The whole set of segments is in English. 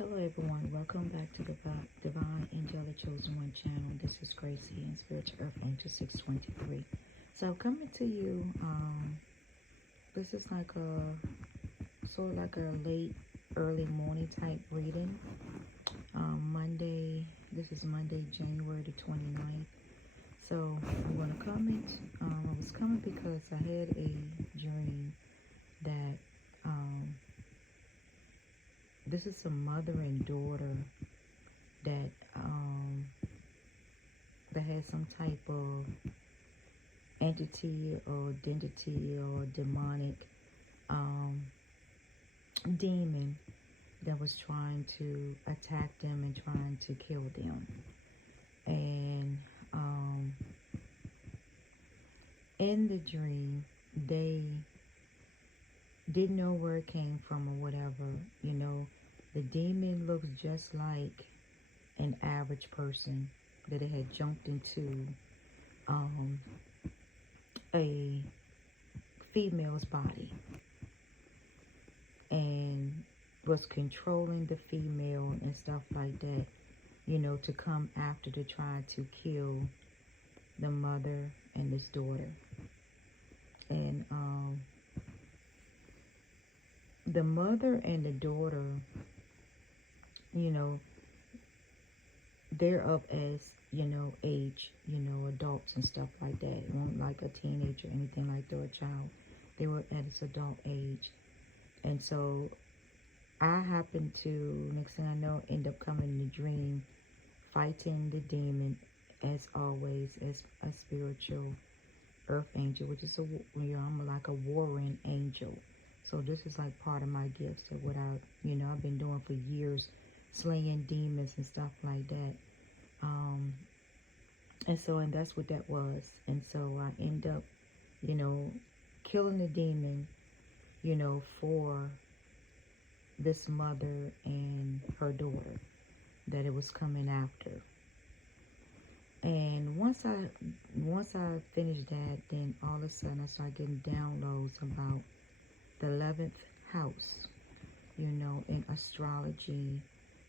Hello everyone, welcome back to the Divine Angelic Chosen One channel. This is Gracie and Spiritual Earth Angel 623. So coming to you, this is like sort of like a late, early morning type reading. This is Monday, January the 29th. So I'm going to comment. I was coming because I had a dream that this is a mother and daughter that has some type of entity or identity or demonic demon that was trying to attack them and trying to kill them. And in the dream, they didn't know where it came from or whatever. You know, the demon looks just like an average person that it had jumped into a female's body and was controlling the female and stuff like that, you know, to come after to try to kill the mother and this daughter. And the mother and the daughter, you know, they're up as, you know, age, you know, adults and stuff like that. It wasn't like a teenager or anything like that, or a child. They were at its adult age. And so I happened to, next thing I know, end up coming in the dream, fighting the demon, as always, as a spiritual earth angel, which is I'm like a warring angel. So this is like part of my gifts of what I've been doing for years, slaying demons and stuff like that. And that's what that was. And so I end up, you know, killing the demon, you know, for this mother and her daughter that it was coming after. And once I finished that, then all of a sudden I started getting downloads about the 11th house. You know, in astrology,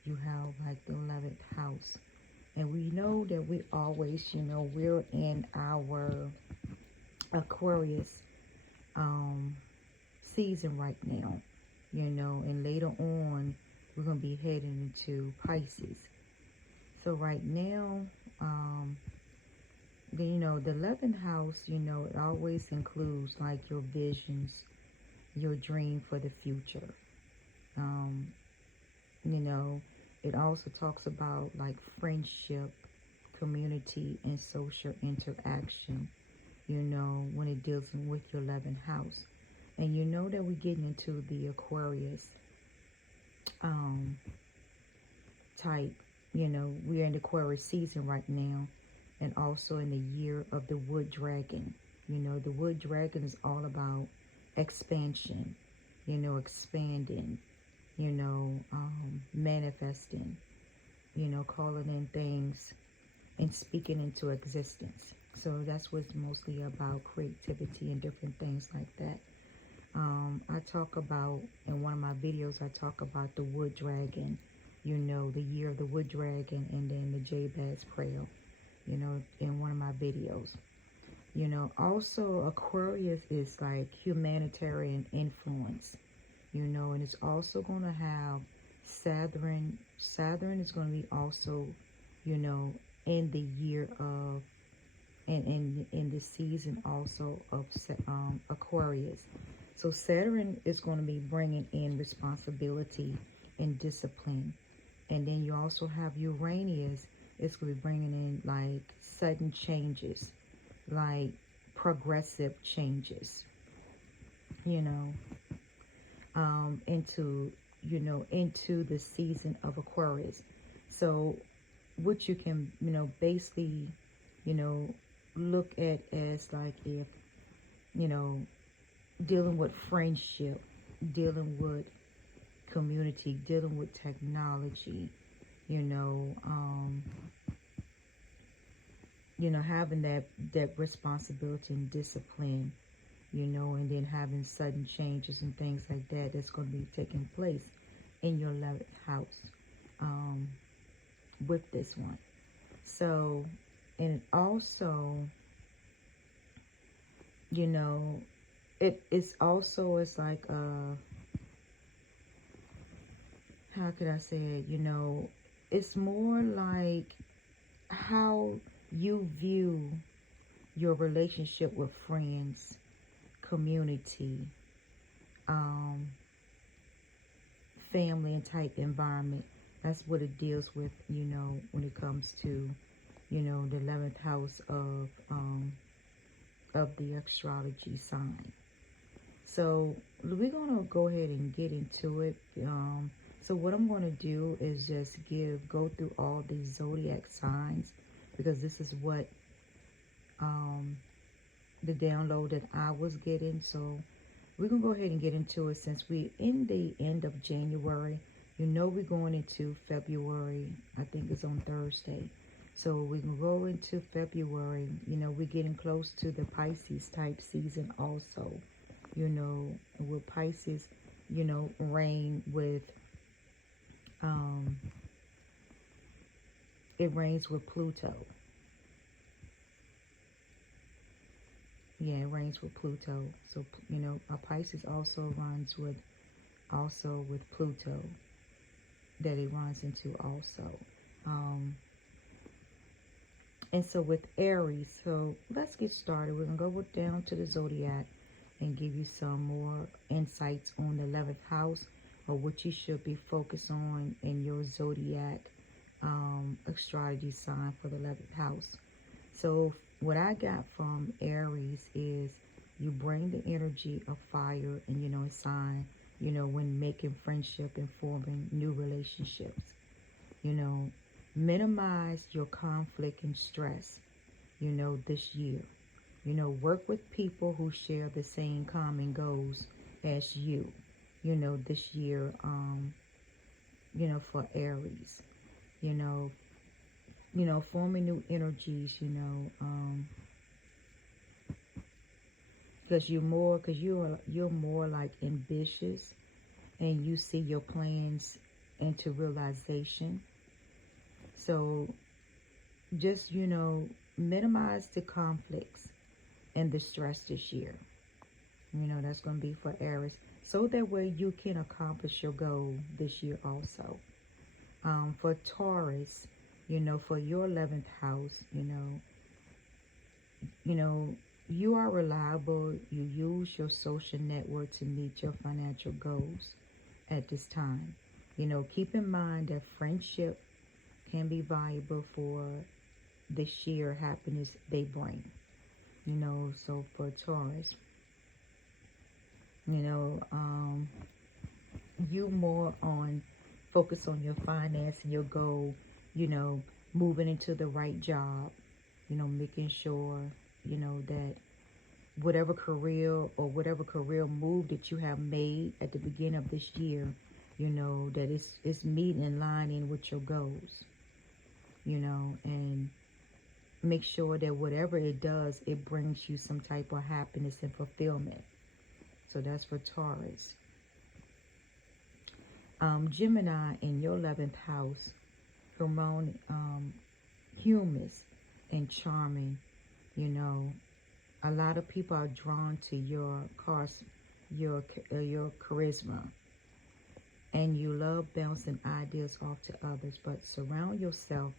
you have like the 11th house. And we know that we always, you know, we're in our Aquarius season right now, you know, and later on, we're going to be heading into Pisces. So right now, you know, the 11th house, you know, it always includes like your visions, your dream for the future. You know, it also talks about like friendship, community, and social interaction, you know, when it deals with your 11th house. And you know that we're getting into the Aquarius type, you know, we're in the Aquarius season right now, and also in the year of the wood dragon. You know, the wood dragon is all about expansion, you know, expanding, you know, manifesting, you know, calling in things and speaking into existence. So that's what's mostly about, creativity and different things like that. I talk about, in one of my videos, I talk about the wood dragon, you know, the year of the wood dragon, and then the Jabez prayer, you know, in one of my videos. You know, also Aquarius is like humanitarian influence, you know, and it's also going to have Saturn. Saturn is going to be also, you know, in the year of, and in the season also of Aquarius. So Saturn is going to be bringing in responsibility and discipline. And then you also have Uranus. It's going to be bringing in like sudden changes, like progressive changes, you know, into the season of Aquarius. So what you can, you know, basically, you know, look at as like, if, you know, dealing with friendship, dealing with community, dealing with technology, you know, having that responsibility and discipline, you know, and then having sudden changes and things like that that's going to be taking place in your 11th house. with this one. So, and also, you know, it's also, it's like, how could I say it? You know, it's more like how you view your relationship with friends, community, um, family and type environment. That's what it deals with, you know, when it comes to, you know, the 11th house of the astrology sign. So we're going to go ahead and get into it. So what I'm going to do is just go through all these zodiac signs, because this is what the download that I was getting. So we're going to go ahead and get into it since we're in the end of January. You know, we're going into February. I think it's on Thursday. So we can go into February. You know, we're getting close to the Pisces type season also. You know, with Pisces, you know, reign with, it reigns with Pluto. Yeah, it reigns with Pluto. So, you know, Pisces also runs with, Pluto, that it runs into also. And so with Aries, so let's get started. We're going to go down to the Zodiac and give you some more insights on the 11th house, or what you should be focused on in your Zodiac astrology sign for the 11th house. So what I got from Aries is you bring the energy of fire, and, you know, a sign, you know, when making friendship and forming new relationships. You know, minimize your conflict and stress, you know, this year. You know, work with people who share the same common goals as you, you know, this year, you know, for Aries. You know, forming new energies, you know, because you're more like ambitious, and you see your plans into realization. So just, you know, minimize the conflicts and the stress this year. You know, that's going to be for Aries. So that way you can accomplish your goal this year also. For Taurus, you know, for your 11th house, you know, you are reliable. You use your social network to meet your financial goals at this time. You know, keep in mind that friendship can be valuable for the sheer happiness they bring. You know, so for Taurus, you know, you more on focus on your finance and your goal, you know, moving into the right job, you know, making sure, you know, that whatever career move that you have made at the beginning of this year, you know, that it's meeting and lining with your goals, you know, and make sure that whatever it does, it brings you some type of happiness and fulfillment. So that's for Taurus. Gemini in your 11th house, humorous and charming. You know, a lot of people are drawn to your charisma, and you love bouncing ideas off to others. But surround yourself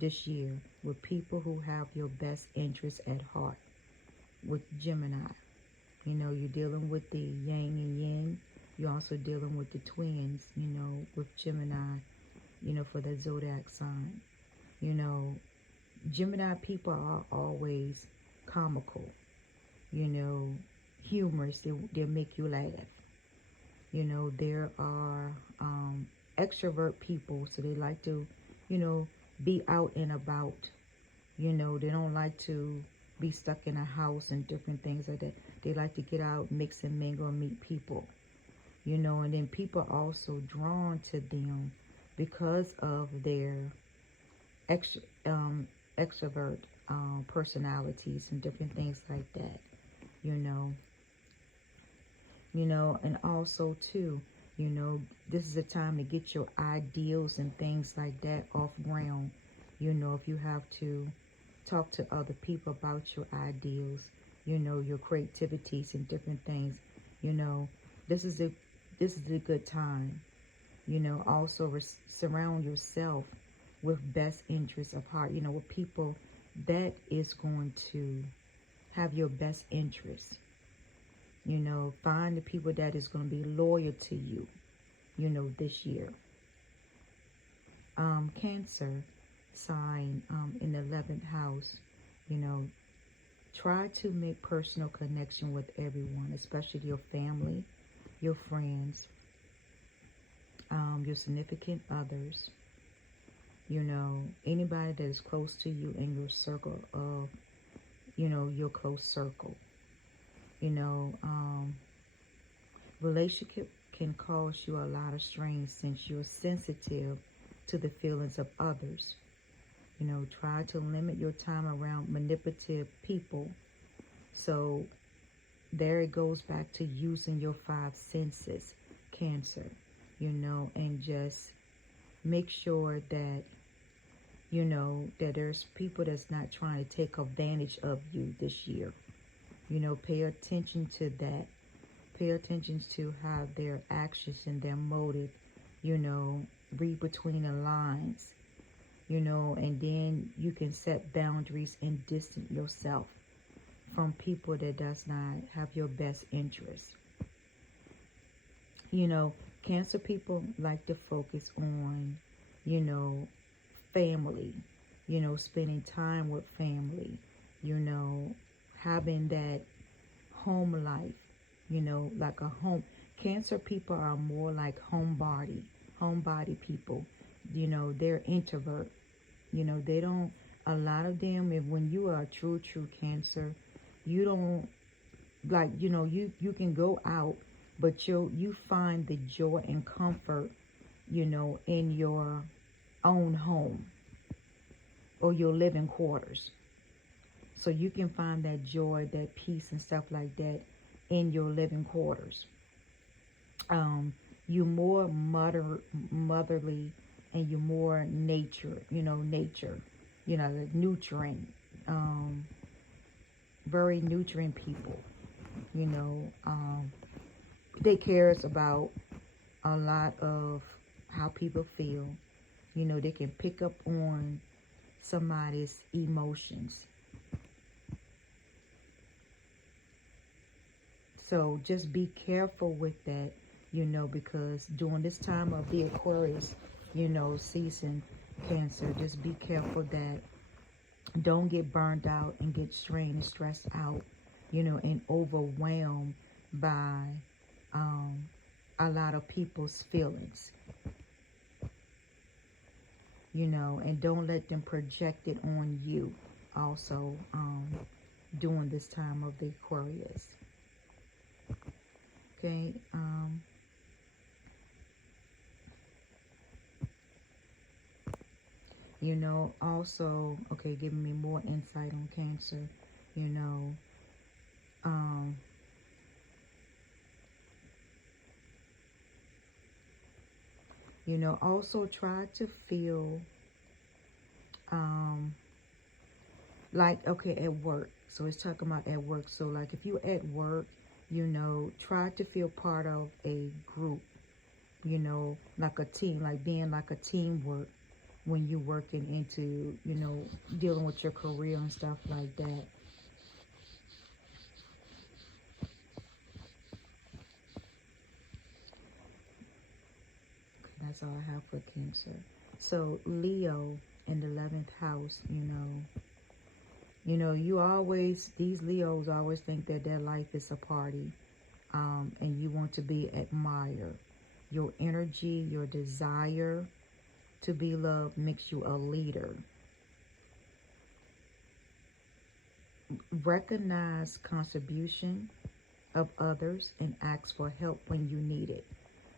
this year with people who have your best interests at heart. With Gemini, you know, you're dealing with the yang and yin. You're also dealing with the twins, you know, with Gemini, you know, for the Zodiac sign. You know, Gemini people are always comical, you know, humorous. They'll make you laugh. You know, there are extrovert people, so they like to, you know, be out and about. You know, they don't like to be stuck in a house and different things like that. They like to get out, mix and mingle, and meet people. You know, and then people are also drawn to them because of their extrovert personalities and different things like that. You know, and also too, You know, this is a time to get your ideals and things like that off ground. You know, if you have to talk to other people about your ideals, you know, your creativities and different things, you know, this is a good time. You know, also surround yourself with best interests of heart, you know, with people that is going to have your best interests. You know, find the people that is going to be loyal to you, you know, this year. Cancer sign in the 11th house, you know, try to make personal connection with everyone, especially your family, your friends, your significant others, you know, anybody that is close to you in your circle of, you know, your close circle. You know, relationship can cause you a lot of strain since you're sensitive to the feelings of others. You know, try to limit your time around manipulative people. So there it goes back to using your 5 senses, Cancer, you know, and just make sure that, you know, that there's people that's not trying to take advantage of you this year. You know, pay attention to that. Pay attention to how their actions and their motive, you know, read between the lines, you know, and then you can set boundaries and distance yourself from people that does not have your best interest. You know, Cancer people like to focus on, you know, family, you know, spending time with family, you know, having that home life, you know, like a home. Cancer people are more like homebody people. You know, they're introvert. You know, they don't, a lot of them, if when you are a true Cancer, you don't, like, you know, you can go out, but you find the joy and comfort, you know, in your own home or your living quarters. So you can find that joy, that peace and stuff like that in your living quarters. You're more motherly, and you're more nature, you know, the nutrient, very nutrient people, you know. They cares about a lot of how people feel. You know, they can pick up on somebody's emotions. So just be careful with that, you know, because during this time of the Aquarius, you know, season, Cancer, just be careful that don't get burned out and get strained and stressed out, you know, and overwhelmed by a lot of people's feelings, you know, and don't let them project it on you also during this time of the Aquarius. Okay, you know, also, okay, giving me more insight on Cancer, you know, you know, also try to feel, like, okay, at work. So it's talking about at work. So like if you're at work, you know, try to feel part of a group, you know, like a team, like being like a teamwork when you're working into, you know, dealing with your career and stuff like that. That's all I have for Cancer. So Leo in the 11th house, you know, you always, these Leos always think that their life is a party, and you want to be admired. Your energy, your desire to be loved makes you a leader. Recognize contribution of others and ask for help when you need it.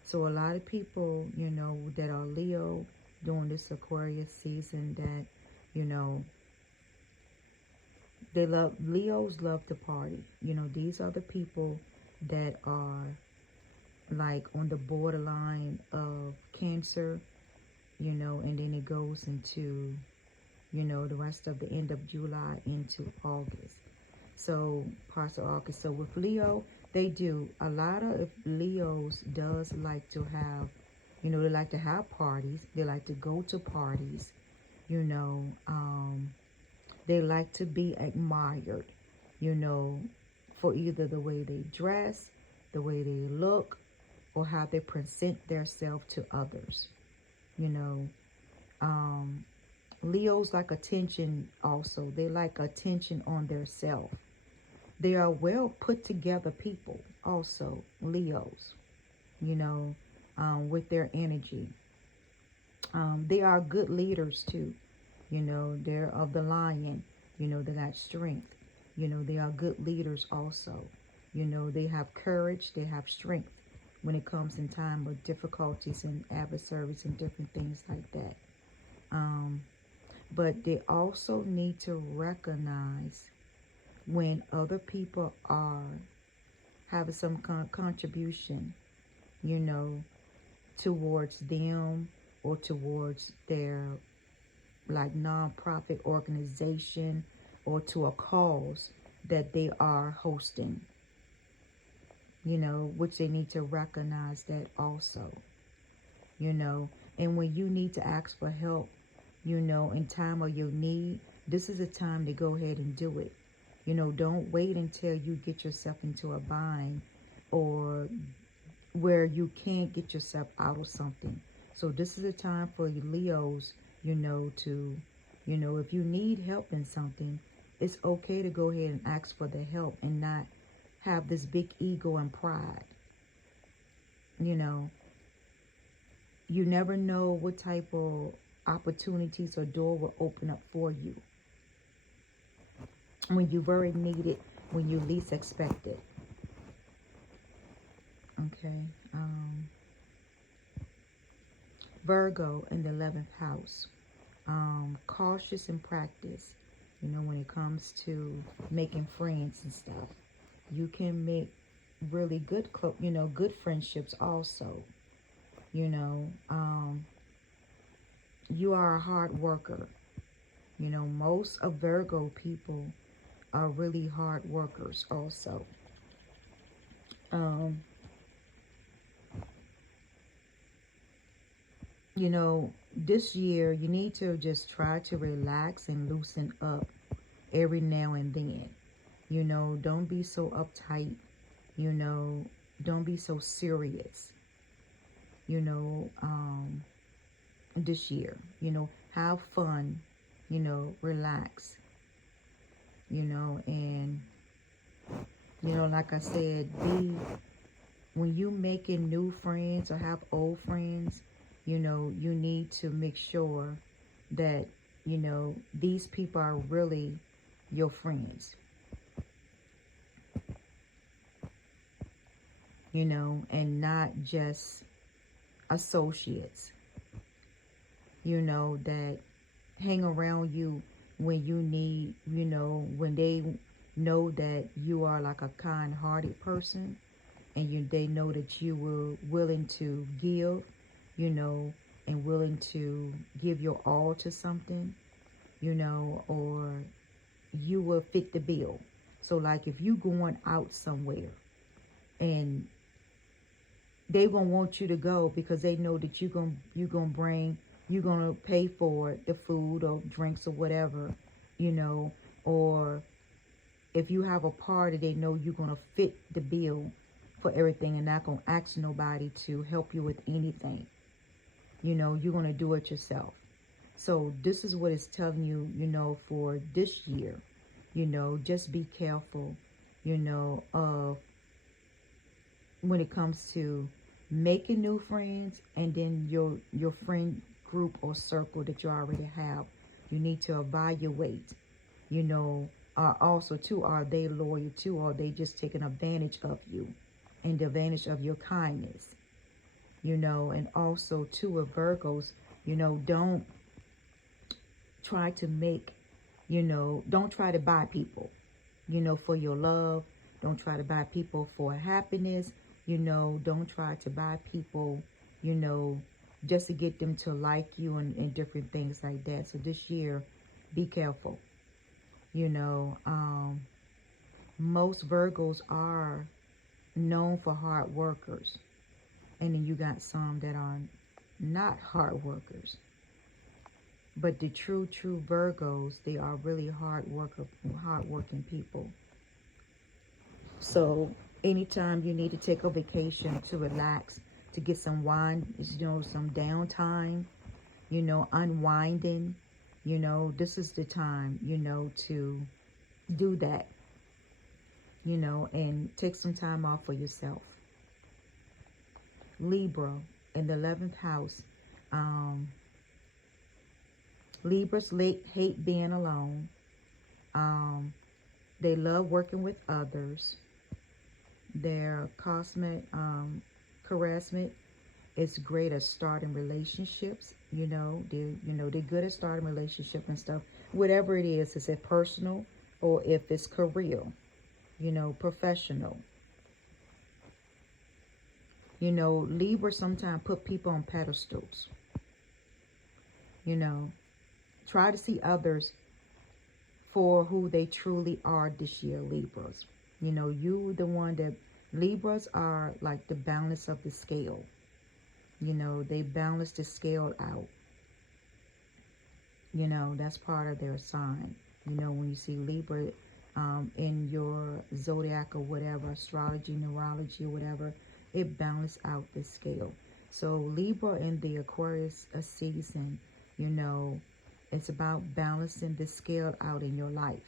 So a lot of people, you know, that are Leo during this Aquarius season, that, you know, Leos love to party. You know, these are the people that are like on the borderline of Cancer, you know, and then it goes into, you know, the rest of the end of July into August. So parts of August. So with Leo, they do a lot of Leos does like to have, you know, they like to have parties. They like to go to parties, you know. They like to be admired, you know, for either the way they dress, the way they look, or how they present themselves to others, you know. Leos like attention also. They like attention on their self. They are well put together people also, Leos, you know, with their energy. They are good leaders too. You know, they're of the lion. You know, they got strength. You know, they are good leaders also. You know, they have courage. They have strength when it comes in time of difficulties and adversaries and different things like that. But they also need to recognize when other people are having some contribution, you know, towards them or towards their like non-profit organization or to a cause that they are hosting, you know, which they need to recognize that also, you know. And when you need to ask for help, you know, in time of your need, this is a time to go ahead and do it. You know, don't wait until you get yourself into a bind or where you can't get yourself out of something. So this is a time for you Leos, you know, to, you know, if you need help in something, it's okay to go ahead and ask for the help and not have this big ego and pride. You know, you never know what type of opportunities or door will open up for you when you very need it, when you least expect it. Okay. Virgo in the 11th house. Cautious in practice. You know, when it comes to making friends and stuff. You can make really good, you know, good friendships also. You know, you are a hard worker. You know, most of Virgo people are really hard workers also. You know, this year you need to just try to relax and loosen up every now and then. You know, don't be so uptight. You know, don't be so serious. You know, this year, you know, have fun, you know, relax, you know, and, you know, like I said, when you making new friends or have old friends, you know, you need to make sure that, you know, these people are really your friends, you know, and not just associates, you know, that hang around you when you need, you know, when they know that you are like a kind-hearted person and they know that you were willing to give, you know, and willing to give your all to something, you know, or you will fit the bill. So like if you going out somewhere and they gonna want you to go because they know that you're gonna pay for the food or drinks or whatever, you know, or if you have a party, they know you're gonna fit the bill for everything and not gonna ask nobody to help you with anything. You know, you're gonna do it yourself. So this is what it's telling you, you know, for this year. You know, just be careful, you know, when it comes to making new friends and then your friend group or circle that you already have. You need to evaluate, you know, also too, are they loyal too, or are they just taking advantage of you and advantage of your kindness, you know. And also too, with Virgos, you know, don't try to make, you know, don't try to buy people, you know, for your love. Don't try to buy people for happiness You know, don't try to buy people, you know, just to get them to like you and different things like that. So this year, be careful. You know, most Virgos are known for hard workers. And then you got some that are not hard workers. But the true Virgos, they are really hard-working people. So anytime you need to take a vacation to relax, to get some wine, you know, some downtime, you know, unwinding, you know, this is the time, you know, to do that, you know, and take some time off for yourself. Libra in the 11th house. Libras hate being alone. They love working with others. Their cosmic harassment is great at starting relationships. You know, they're good at starting relationship and stuff. Whatever it is it personal or if it's career, you know, professional. You know, Libra sometimes put people on pedestals. You know, try to see others for who they truly are this year, Libras. You know, you the one that, Libras are like the balance of the scale. You know, they balance the scale out. You know, that's part of their sign. You know, when you see Libra in your zodiac or whatever, astrology, neurology, or whatever, it balances out the scale. So Libra in the Aquarius season, you know, it's about balancing the scale out in your life.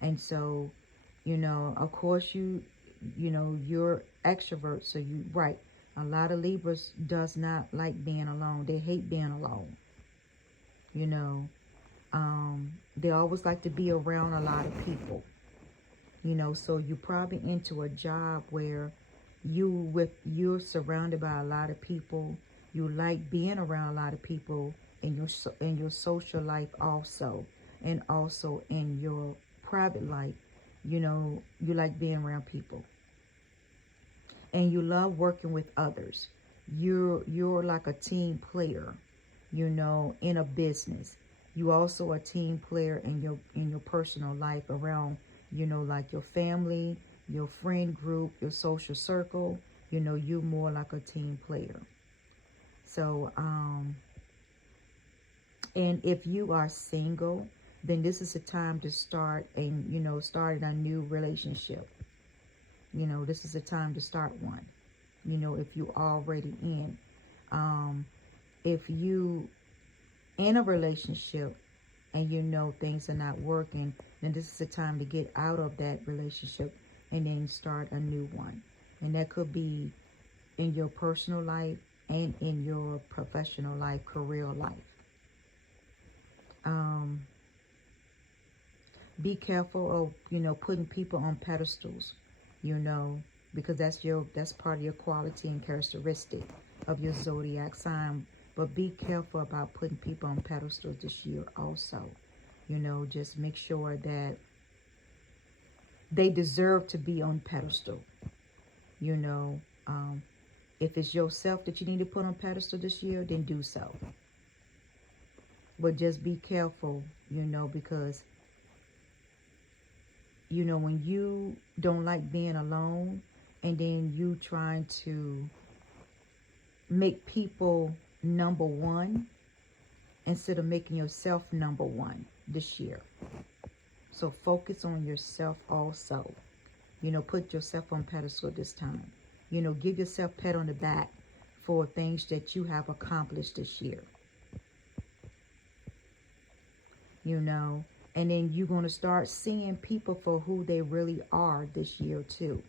And so, you know, of course you know, you're extrovert, so you, right. A lot of Libras does not like being alone. They hate being alone. You know, they always like to be around a lot of people. You know, so you're probably into a job where you're surrounded by a lot of people. You like being around a lot of people in your social life also, and also in your private life. You know, you like being around people, and you love working with others. You're like a team player, you know, in a business. You also a team player in your personal life around, you know, like your family, your friend group, your social circle. You know, you're more like a team player. So, and if you are single, then this is a time to start a new relationship. You know, this is a time to start one. You know, if you already in. If you in a relationship and you know things are not working, then this is the time to get out of that relationship and then start a new one. And that could be in your personal life and in your professional life, career life. Be careful of, you know, putting people on pedestals, you know, because that's part of your quality and characteristic of your zodiac sign. But be careful about putting people on pedestals this year also. You know, just make sure that they deserve to be on pedestal. You know, if it's yourself that you need to put on pedestal this year, then do so. But just be careful, you know, because, you know, when you don't like being alone and then you trying to make people number one instead of making yourself number one this year. So focus on yourself also. You know, put yourself on pedestal this time. You know, give yourself a pat on the back for things that you have accomplished this year. You know, and then you're going to start seeing people for who they really are this year too.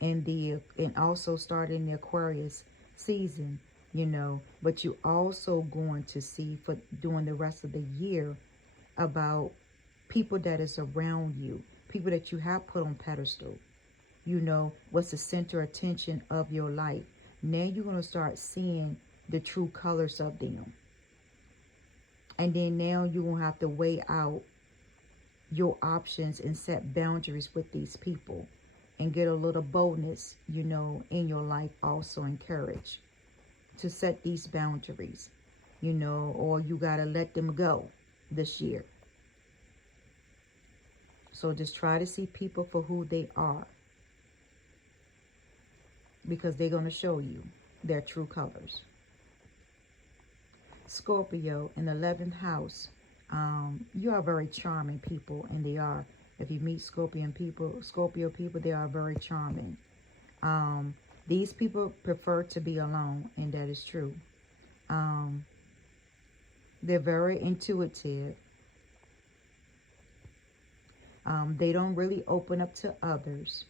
And also starting the Aquarius season, you know, but you also going to see for during the rest of the year about people that is around you, people that you have put on pedestal. You know, what's the center of attention of your life. Now you're going to start seeing the true colors of them. And then now you're going to have to weigh out your options and set boundaries with these people. and get a little boldness, you know, in your life also, and courage to set these boundaries, you know, or you got to let them go this year. So just try to see people for who they are, because they're going to show you their true colors. Scorpio in the 11th house. You are very charming people, and they are. If you meet Scorpio people, they are very charming. These people prefer to be alone, and that is true. They're very intuitive. They don't really open up to others,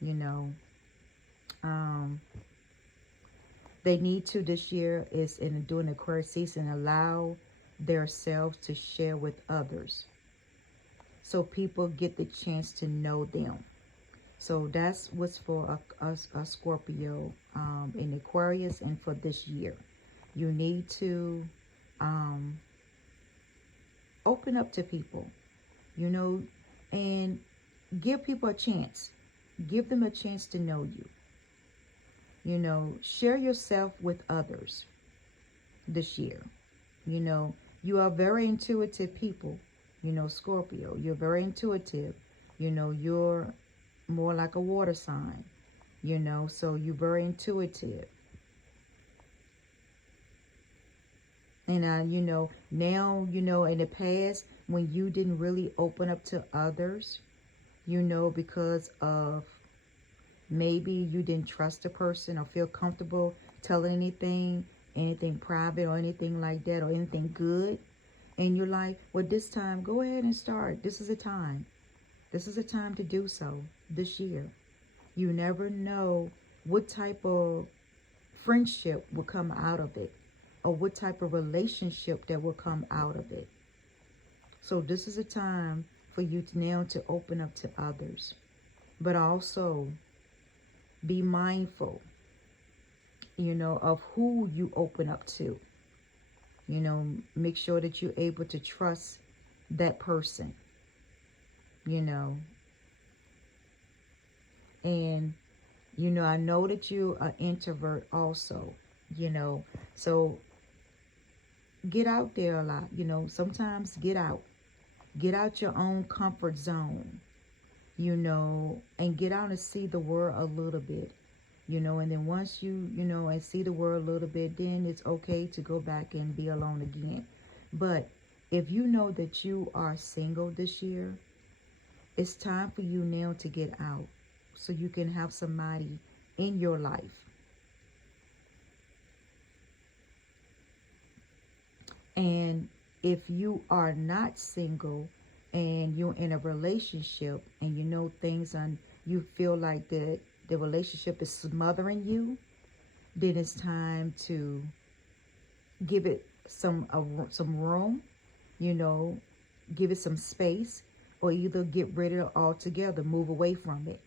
you know. They need to this year is during the Aquarius season, allow themselves to share with others, so people get the chance to know them. So that's what's for a Scorpio in Aquarius, and for this year. You need to open up to people, you know, and give people a chance. Give them a chance to know you. You know, share yourself with others this year. You know, you are very intuitive people, you know, Scorpio. You're very intuitive. You know, you're more like a water sign, you know, so you're very intuitive. And, you know, now, you know, in the past, when you didn't really open up to others, you know, because of maybe you didn't trust a person or feel comfortable telling anything private or anything like that, or anything good in your life. Well, this time, go ahead and start. This is a time. This is a time to do so this year. You never know what type of friendship will come out of it, or what type of relationship that will come out of it. So this is a time for you now to open up to others. But also be mindful, you know, of who you open up to. You know, make sure that you're able to trust that person, you know. And, you know, I know that you're an introvert also, you know. So get out there a lot, you know. Sometimes get out. Get out your own comfort zone, you know, and get out and see the world a little bit, you know. And then once you know, and see the world a little bit, then it's okay to go back and be alone again. But if you know that you are single this year, it's time for you now to get out, so you can have somebody in your life. And if you are not single and you're in a relationship, and you know things, and you feel like the relationship is smothering you, then it's time to give it some room, you know, give it some space, or either get rid of it altogether, move away from it,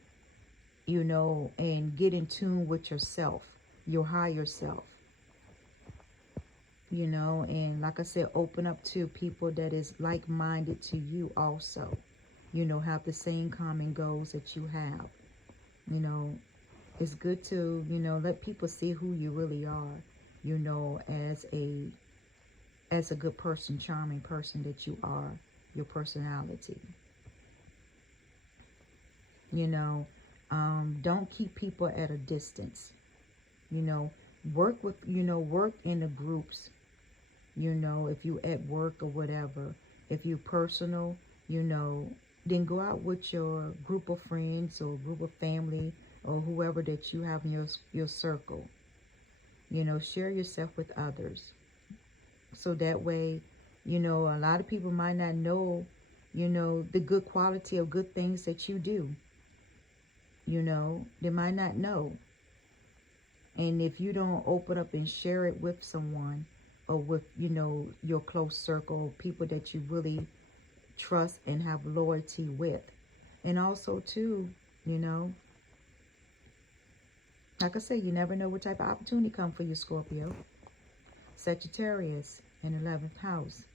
you know, and get in tune with yourself, your higher self. You know, and like I said, open up to people that is like-minded to you also. You know, have the same common goals that you have. You know, it's good to, you know, let people see who you really are, you know, as a good person, charming person that you are, your personality. You know, don't keep people at a distance. You know, work in the groups. You know, if you at work or whatever, if you personal, you know, then go out with your group of friends or group of family or whoever that you have in your circle. You know, share yourself with others. So that way, you know, a lot of people might not know, you know, the good quality of good things that you do. You know, they might not know. And if you don't open up and share it with someone, or with, you know, your close circle, people that you really trust and have loyalty with. And also too, you know, like I said, you never know what type of opportunity comes for you, Scorpio. Sagittarius in 11th house.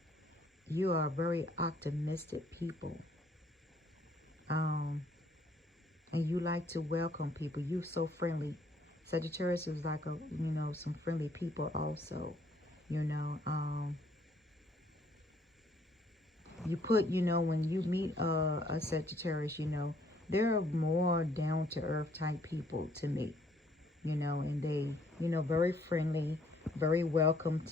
You are very optimistic people. And you like to welcome people. You're so friendly. Sagittarius is like a, some friendly people also. You put, when you meet a Sagittarius, they're more down to earth type people to me. And they, very friendly, very welcome,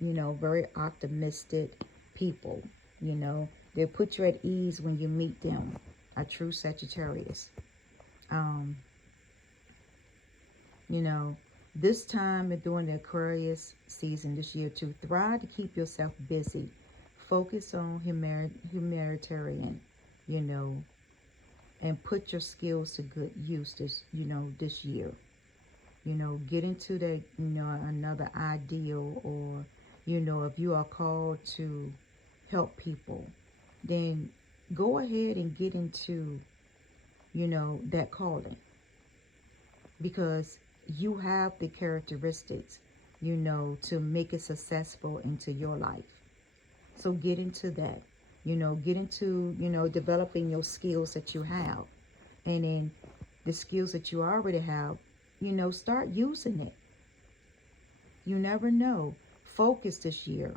very optimistic people. They put you at ease when you meet them. A true Sagittarius. This time during the Aquarius season this year to try to keep yourself busy. Focus on humanitarian, and put your skills to good use this year. Get into that, another ideal, or, if you are called to help people, then go ahead and get into, that calling. Because you have the characteristics, to make it successful into your life. So get into that, get into, developing your skills that you have. And then the skills that you already have, start using it. You never know. Focus this year.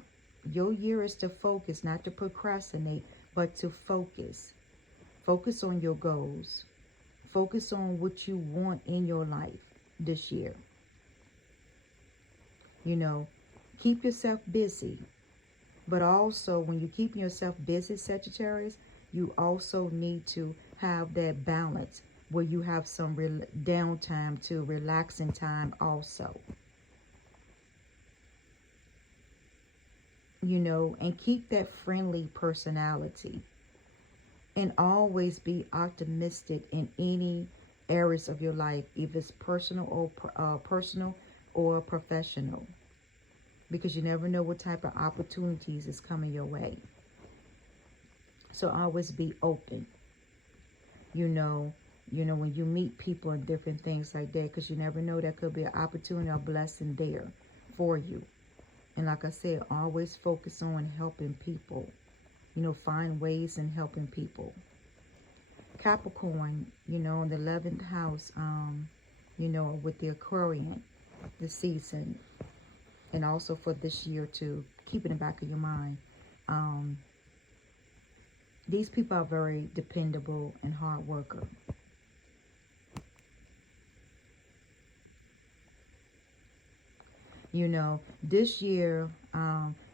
Your year is to focus, not to procrastinate, but to focus. Focus on your goals. Focus on what you want in your life this year. Keep yourself busy. But also, when you keep yourself busy, Sagittarius, you also need to have that balance where you have some downtime to relaxing time also. And keep that friendly personality. And always be optimistic in any areas of your life, if it's personal or professional. Because you never know what type of opportunities is coming your way. So always be open. When you meet people and different things like that, because you never know, there could be an opportunity or blessing there for you. And like I said, always focus on helping people. Find ways in helping people. Capricorn, in the 11th house, with the Aquarian, the season, and also for this year too, keep it in the back of your mind. These people are very dependable and hard worker. This year,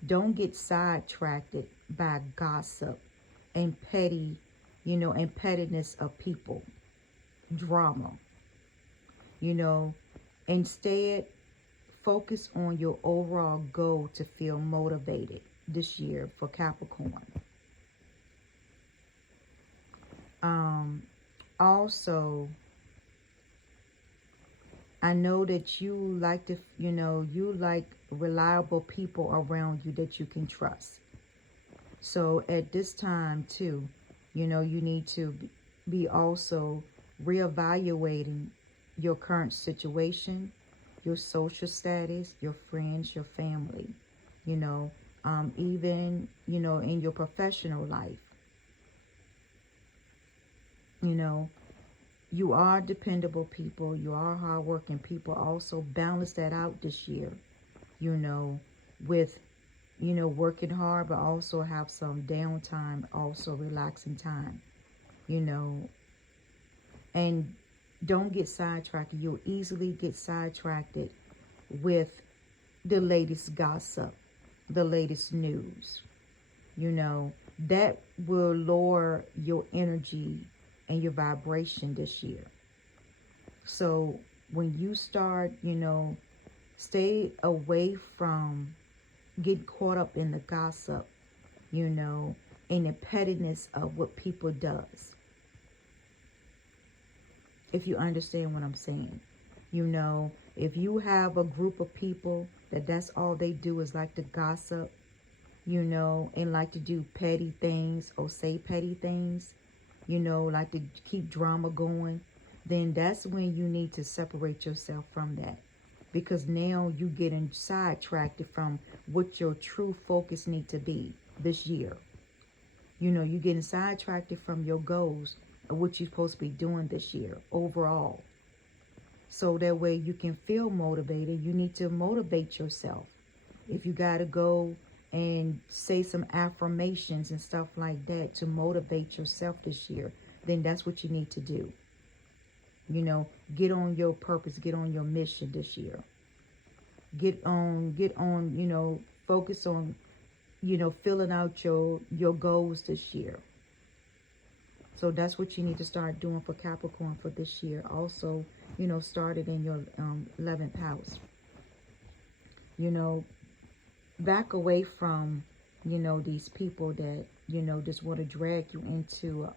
don't get sidetracked by gossip and petty, and pettiness of people, drama. Instead, focus on your overall goal to feel motivated this year for Capricorn. Also, I know that you like to, you like reliable people around you that you can trust. So at this time too, you need to be also reevaluating your current situation, your social status, your friends, your family, even, in your professional life. You are dependable people. You are hardworking people. Also balance that out this year, with, working hard, but also have some downtime, also relaxing time, and don't get sidetracked. You'll easily get sidetracked with the latest gossip, the latest news. That will lower your energy and your vibration this year. So when you start, stay away from getting caught up in the gossip, in the pettiness of what people does. If you understand what I'm saying. If you have a group of people that's all they do is like to gossip, and like to do petty things or say petty things, like to keep drama going, then that's when you need to separate yourself from that. Because now you're getting sidetracked from what your true focus need to be this year. You're getting sidetracked from your goals what you're supposed to be doing this year overall. So that way you can feel motivated. You need to motivate yourself. If you got to go and say some affirmations and stuff like that to motivate yourself this year, then that's what you need to do. You know, get on your purpose, get on your mission this year. Get on, you know, focus on, you know, filling out your goals this year. So that's what you need to start doing for Capricorn for this year. Also, you know, started in your 11th house. You know, back away from, you know, these people that, you know, just want to drag you into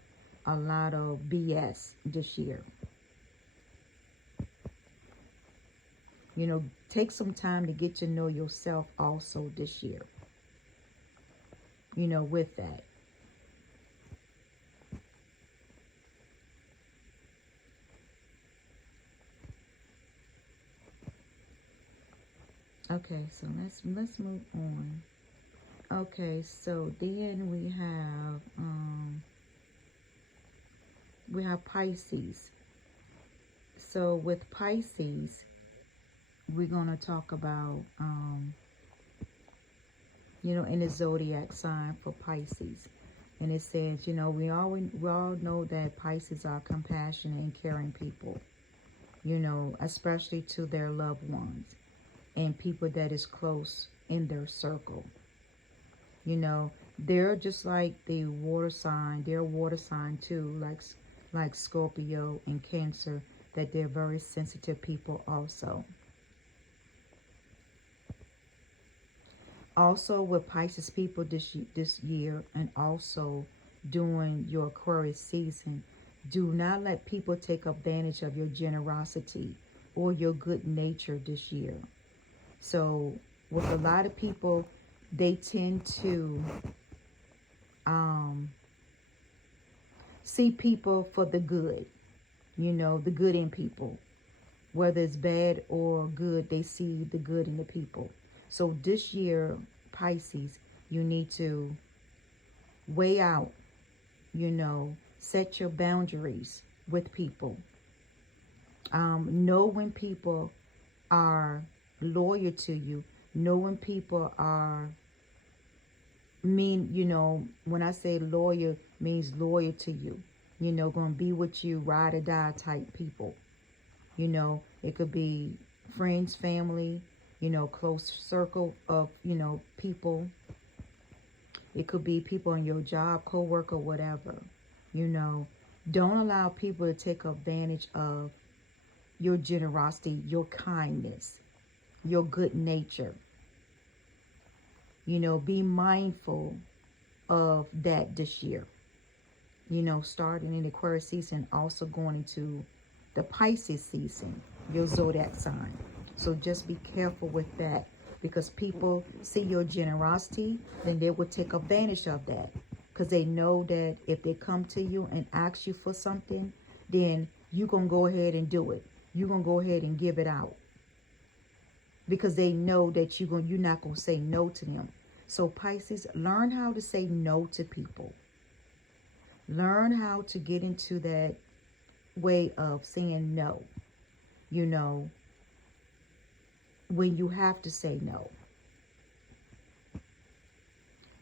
a lot of BS this year. You know, take some time to get to know yourself also this year. You know, with that. Okay, so let's move on. Okay, so then we have Pisces. So with Pisces, we're gonna talk about you know, in the zodiac sign for Pisces. And it says, you know, we all know that Pisces are compassionate and caring people, you know, especially to their loved ones and people that is close in their circle. You know, they're just like the water sign. They're a water sign too, like Scorpio and Cancer, that they're very sensitive people also. Also with Pisces people this year, and also during your Aquarius season, do not let people take advantage of your generosity or your good nature this year. So with a lot of people, they tend to see people for the good, you know, the good in people. Whether it's bad or good, they see the good in the people. So this year, Pisces, you need to weigh out, you know, set your boundaries with people. Know when people are loyal to you. Know when people are you know, when I say loyal, means loyal to you. You know, going to be with you, ride or die type people. You know, it could be friends, family, you know, close circle of, you know, people. It could be people in your job, co-worker, whatever. You know, don't allow people to take advantage of your generosity, your kindness, your good nature. You know, be mindful of that this year. You know, starting in the Aquarius season, also going into the Pisces season, your zodiac sign. So just be careful with that, because people see your generosity, then they will take advantage of that, because they know that if they come to you and ask you for something, then you're going to go ahead and do it. You're going to go ahead and give it out, because they know that you're not going to say no to them. So Pisces, learn how to say no to people. Learn how to get into that way of saying no, you know, when you have to say no.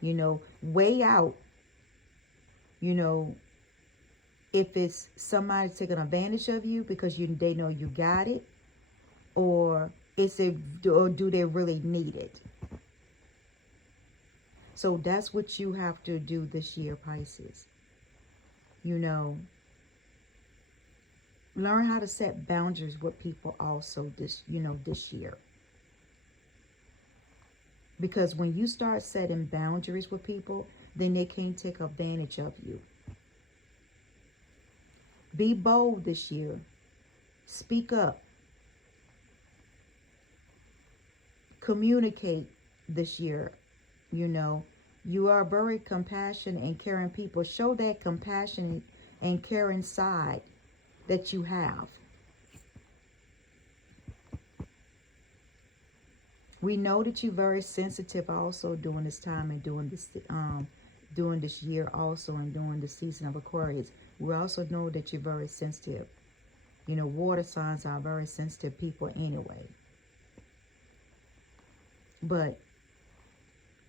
You know, weigh out, you know, if it's somebody taking advantage of you because they know you got it, or do they really need it? So that's what you have to do this year, Pisces. You know, learn how to set boundaries with people also this year. Because when you start setting boundaries with people, then they can't take advantage of you. Be bold this year. Speak up. Communicate this year. You know, you are very compassionate and caring people. Show that compassion and caring side that you have. We know that you're very sensitive also during this time and during this during this year also, and during the season of Aquarius. We also know that you're very sensitive. You know, water signs are very sensitive people anyway. But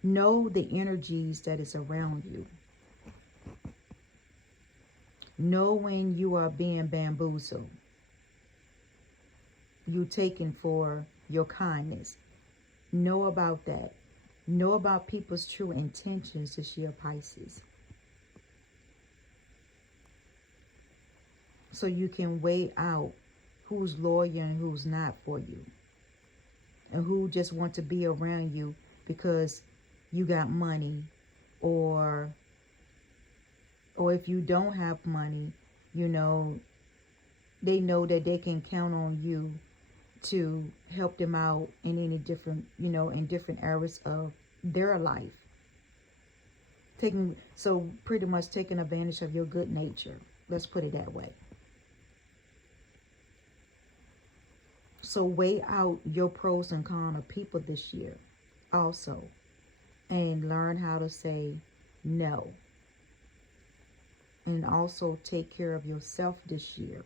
know the energies that is around you. Know when you are being bamboozled. You taken for your kindness. Know about that. Know about people's true intentions this year, Pisces. So you can weigh out who's loyal and who's not for you. And who just want to be around you because you got money, or if you don't have money, you know, they know that they can count on you to help them out in any different, you know, in different areas of their life. So pretty much taking advantage of your good nature. Let's put it that way. So weigh out your pros and cons of people this year also. And learn how to say no. And also take care of yourself this year.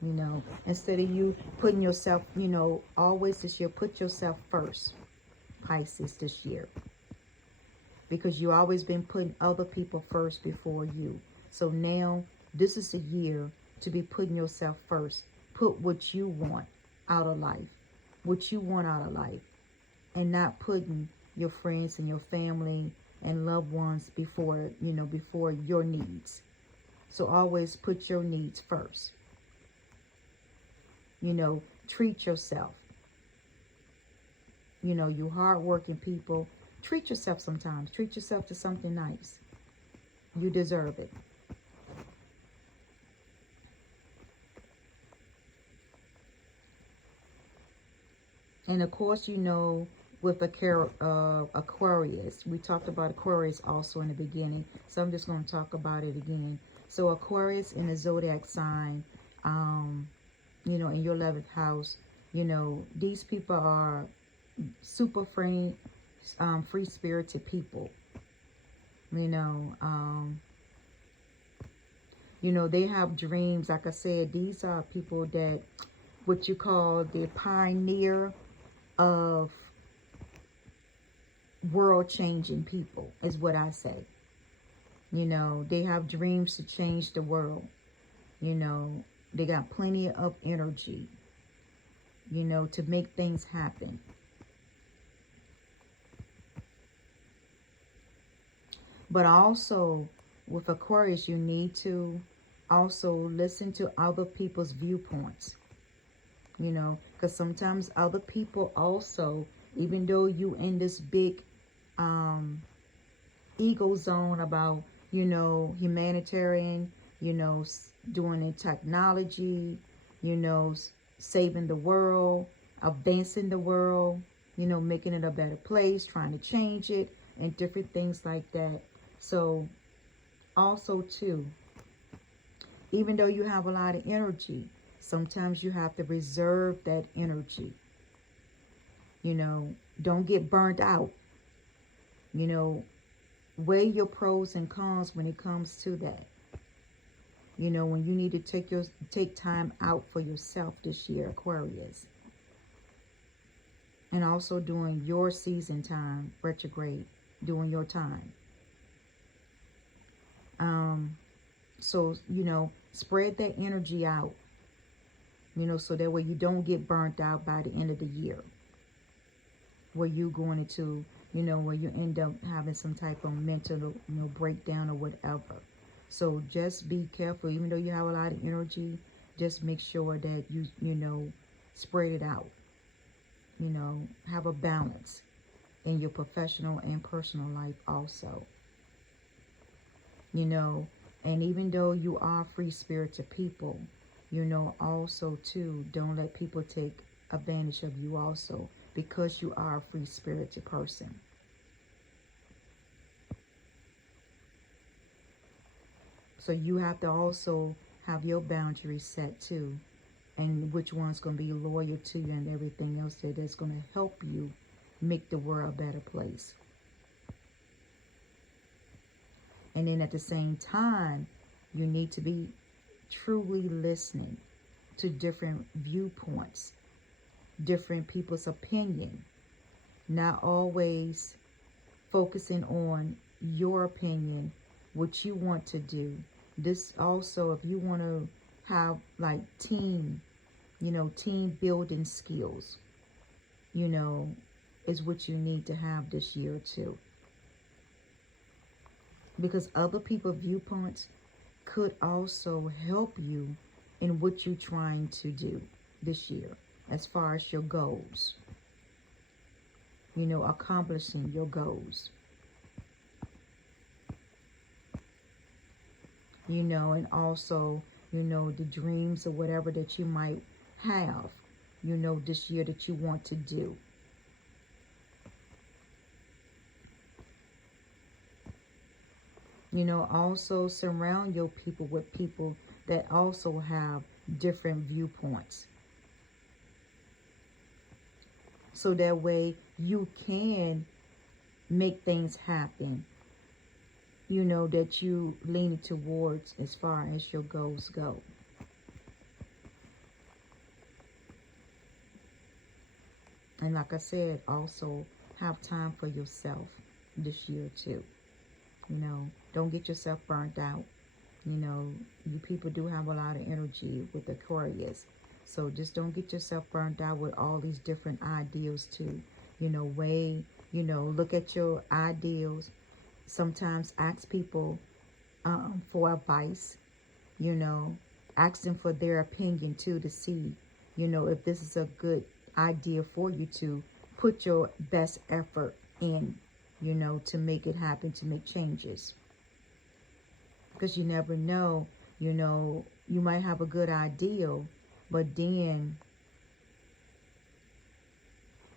You know, instead of you putting yourself, you know, always this year, put yourself first, Pisces, this year. Because you always been putting other people first before you. So now, this is a year to be putting yourself first. Put what you want out of life. What you want out of life. And not putting your friends and your family and loved ones before, you know, before your needs. So always put your needs first. You know, treat yourself. You know, you hardworking people, treat yourself sometimes. Treat yourself to something nice. You deserve it. And of course, you know, with Aquarius, we talked about Aquarius also in the beginning. So I'm just going to talk about it again. So Aquarius in the Zodiac sign, you know, in your 11th house, you know, these people are super free-spirited people. You know, they have dreams. Like I said, these are people that, what you call the pioneer of world-changing people, is what I say. You know, they have dreams to change the world. You know, they got plenty of energy, you know, to make things happen. But also, with Aquarius, you need to also listen to other people's viewpoints. You know, because sometimes other people also, even though you in this big ego zone about, you know, humanitarian, you know, doing in technology, you know, saving the world, advancing the world, you know, making it a better place, trying to change it, and different things like that. So also too, even though you have a lot of energy, sometimes you have to reserve that energy. You know, don't get burnt out. You know, weigh your pros and cons when it comes to that. You know, when you need to take time out for yourself this year, Aquarius. And also during your season time, retrograde, during your time. So, you know, spread that energy out. You know, so that way you don't get burnt out by the end of the year. Where you going into, you know, where you end up having some type of mental, you know, breakdown or whatever. So just be careful. Even though you have a lot of energy, just make sure that you know, spread it out. You know, have a balance in your professional and personal life also. You know, and even though you are free-spirited people, you know, also too, don't let people take advantage of you also, because you are a free-spirited person. So you have to also have your boundaries set too, and which one's going to be loyal to you and everything else that's going to help you make the world a better place. And then at the same time, you need to be truly listening to different viewpoints, different people's opinion, not always focusing on your opinion, what you want to do. This also, if you want to have like team, team building skills, is what you need to have this year too. Because other people's viewpoints could also help you in what you're trying to do this year as far as your goals. Accomplishing your goals. And also, the dreams or whatever that you might have, this year that you want to do. Also surround your people with people that also have different viewpoints. So that way you can make things happen, that you lean towards as far as your goals go. And like I said, also have time for yourself this year too. Don't get yourself burnt out. You people do have a lot of energy with Aquarius. So just don't get yourself burnt out with all these different ideals too. Look at your ideals. Sometimes ask people for advice. Ask them for their opinion too to see, if this is a good idea for you to put your best effort in, to make it happen, to make changes. Because you never know, you might have a good ideal, but then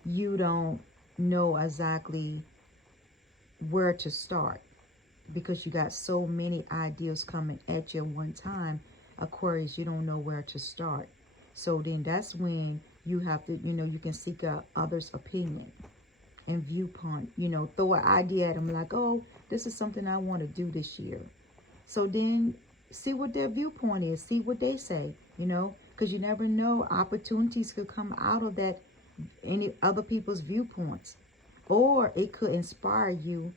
you don't know exactly where to start, because you got so many ideas coming at you at one time. Aquarius, you don't know where to start. So then that's when you have to, you can seek out others' opinion and viewpoint. Throw an idea at them like, oh, this is something I want to do this year. So then see what their viewpoint is. See what they say, because you never know. Opportunities could come out of that, any other people's viewpoints. Or it could inspire you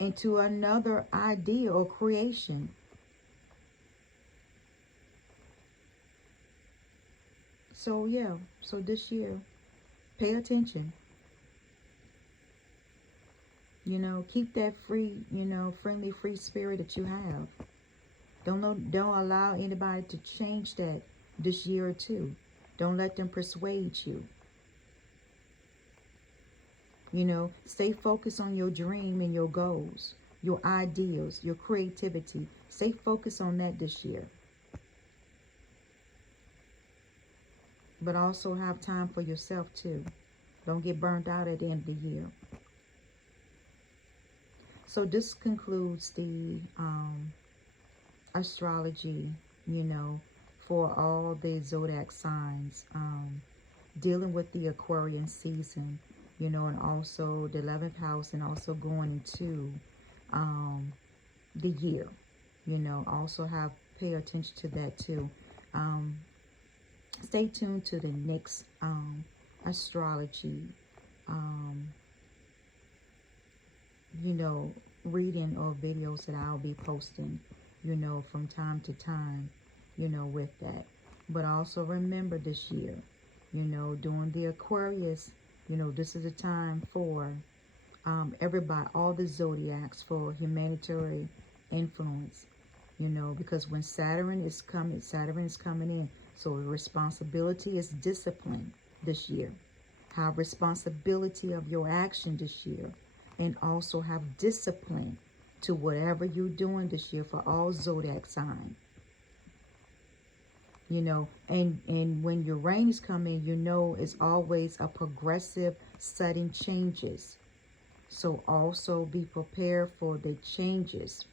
into another idea or creation. So yeah, so this year, pay attention. Keep that free, friendly, free spirit that you have. Don't allow anybody to change that this year or two. Don't let them persuade you. Stay focused on your dream and your goals, your ideals, your creativity. Stay focused on that this year. But also have time for yourself too. Don't get burnt out at the end of the year. So this concludes the astrology, for all the Zodiac signs, dealing with the Aquarian season, and also the 11th house, and also going into the year, also pay attention to that too. Stay tuned to the next astrology, reading or videos that I'll be posting, from time to time, with that. But also remember this year, during the Aquarius, this is a time for everybody, all the zodiacs, for humanitarian influence, because when Saturn is coming in. So the responsibility is discipline this year. Have responsibility of your action this year. And also have discipline to whatever you're doing this year for all Zodiac signs. And when your rain is coming, it's always a progressive sudden changes. So also be prepared for the changes,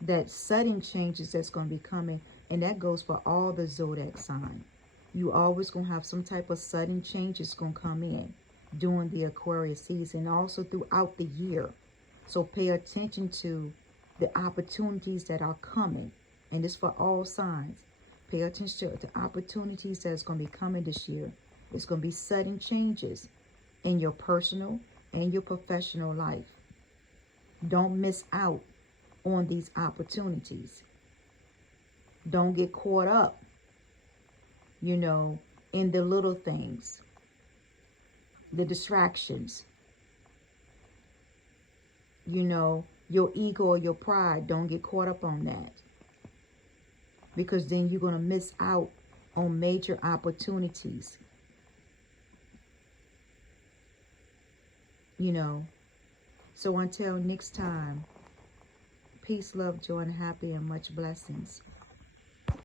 that sudden changes that's going to be coming. And that goes for all the Zodiac signs. You always going to have some type of sudden changes going to come in. during the Aquarius season, also throughout the year. So pay attention to the opportunities that are coming. And this for all signs. Pay attention to the opportunities that's going to be coming this year. It's going to be sudden changes in your personal and your professional life. Don't miss out on these opportunities. Don't get caught up, you know, in the little things, the distractions. You know, your ego or your pride, don't get caught up on that. Because then you're going to miss out on major opportunities. You know, so until next time, peace, love, joy, and happy, and much blessings.